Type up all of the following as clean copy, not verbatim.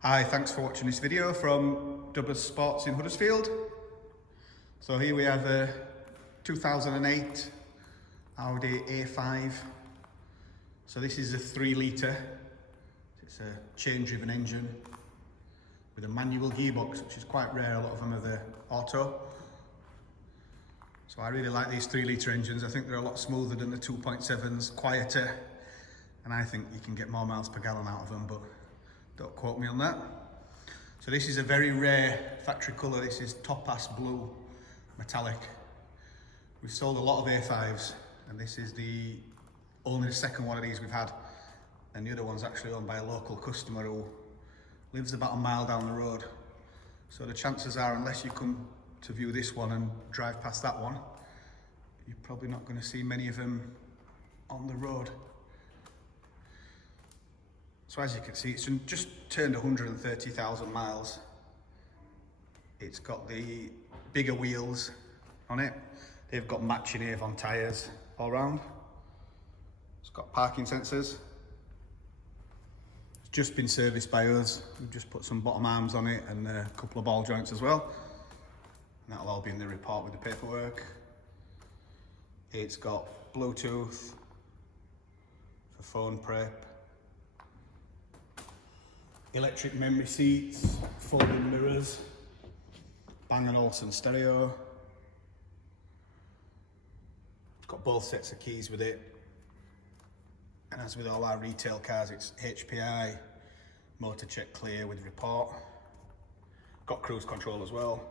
Hi, thanks for watching this video from Topaz Sports in Huddersfield. So here we have a 2008 Audi A5. So this is a 3 litre. It's a chain-driven engine with a manual gearbox, which is quite rare. A lot of them are the auto. So I really like these 3 litre engines. I think they're a lot smoother than the 2.7s, quieter, and I think you can get more miles per gallon out of them, but don't quote me on that. So this is a very rare factory colour. This is Topaz blue metallic. We've sold a lot of A5s, and this is only the second one of these we've had, and the other one's actually owned by a local customer who lives about a mile down the road. So the chances are, unless you come to view this one and drive past that one, you're probably not going to see many of them on the road. So as you can see, it's just turned 130,000 miles. It's got the bigger wheels on it. They've got matching Avon tyres all round. It's got parking sensors. It's just been serviced by us. We've just put some bottom arms on it and a couple of ball joints as well. And that'll all be in the report with the paperwork. It's got Bluetooth for phone prep. Electric memory seats, folding mirrors, Bang & Olufsen stereo. It's got both sets of keys with it. And as with all our retail cars, it's HPI, motor check clear with report. Got cruise control as well.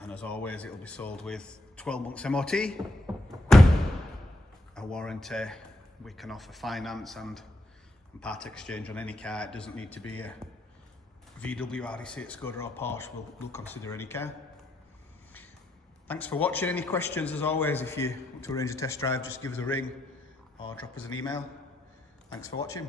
And as always, it'll be sold with 12 months MOT, a warranty. We can offer finance and part exchange on any car. It doesn't need to be a VW, RDC, Skoda or Porsche. We'll consider any car. Thanks for watching. Any questions, as always, if you want to arrange a test drive, just give us a ring or drop us an email. Thanks for watching.